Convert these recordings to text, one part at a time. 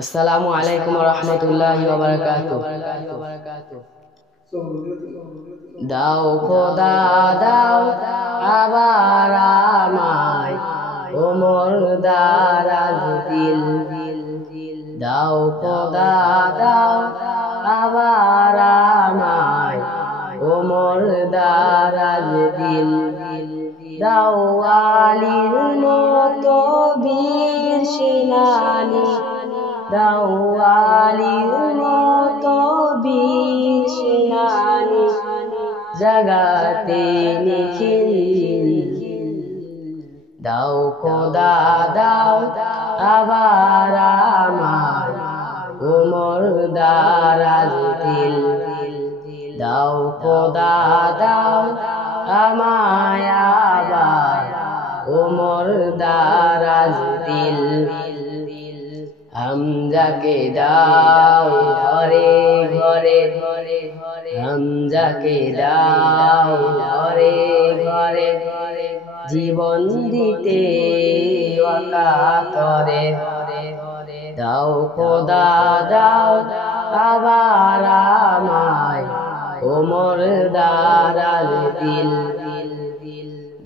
আসসালামু আলাইকুম ওয়া রাহমাতুল্লাহি ওয়া বারাকাতুহু। দাও খোদা দাও আবার আমায় ওমর দারাজ দিল। দাও খোদা দাও আবার আমায় ওমর দারাজ দিল। দাও আলীর মতো বীর সেনানী, দাও আলীর মতো বীর সেনানী, জাগাতে নিখিল। দাও খোদা দাও আবার আমায় ওমর দারাজ দিল। দাও খোদা দাও আমায় আবার ওমর দারাজ দিল। হামজাকে দাও ঘরে ঘরে, হামজাকে দাও ঘরে ঘরে, জীবন দিতে অকাতরে। দাও খোদা দাও আবার আমায় ওমর দারাজ দিল।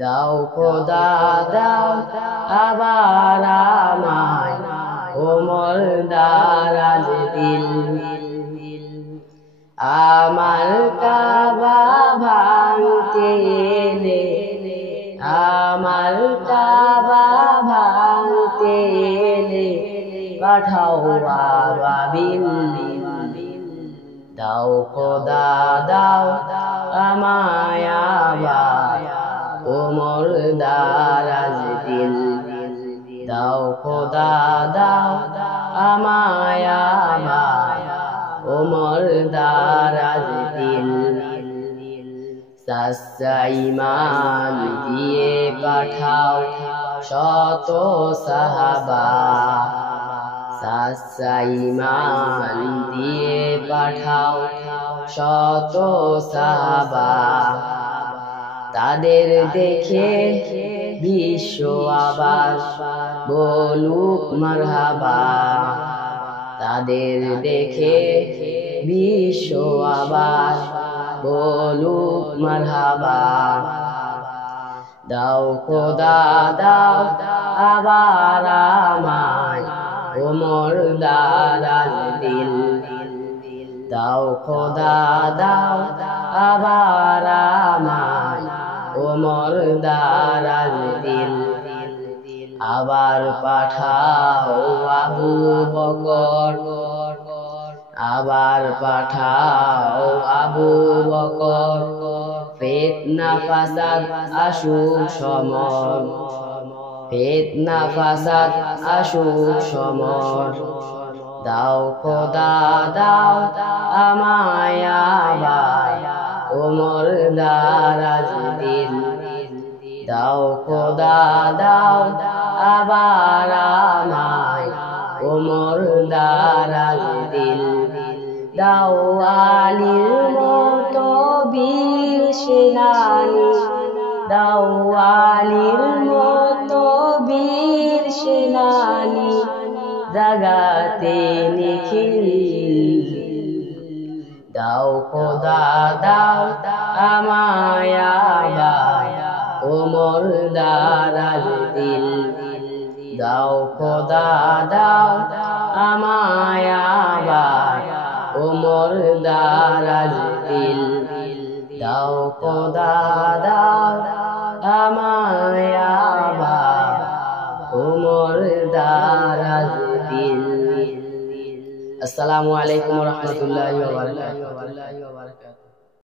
দাও খোদা দাও আবার আমায় ওমর দারাজ দিল। আমার কাবা ভাঙতে এলে, আমার কাবা ভাঙতে এলে, পাঠাও আবাবিল। দাও খোদা দাও আমায় আবার ওমর দারাজ দিল। দাও খোদা দাও আমায় আবার ওমর দারাজ দিল। সাচ্চা ঈমান দিয়ে পাঠাও শত সাহাবা, সাচ্চা ঈমান দিয়ে পাঠাও শত সাহাবা। তাদের দেখে বিশ্ব আবার বলুক মারহাবা, তাদের দেখে বিশ্ব আবার বলুক মারহাবা। দাও খোদা দাও আবার আমায় ওমর দারাজ দিল। দাও খোদা দাও আবার আমায় ওমর দারাজ দিল। আবার পাঠাও আবু বকর, আবার পাঠাও আবু বকর, ফিতনা ফাসাদ আসুক সমর, ফিতনা ফাসাদ আসুক সমর। দাও খোদা দাও আমায় আবার ওমর দারাজ দিল। দাও খোদা দাও আবার আমায় ওমর দারাজ দিল। দাও আলীর মতো বীর সেনানী, দাও আলীর মতো বীর সেনানী, জাগাতে নিখিল। দাও খোদা দাও আমায় আবার ওমর দারাজ দিল। দাও খোদা দাও আমায় আবার ওমর দারাজ দিল। দাও খোদা দাও আমায় আবার ওমর দারাজ দিল। আসসালামু আলাইকুম ওয়া রাহমাতুল্লাহি ওয়া বারাকাতুহু।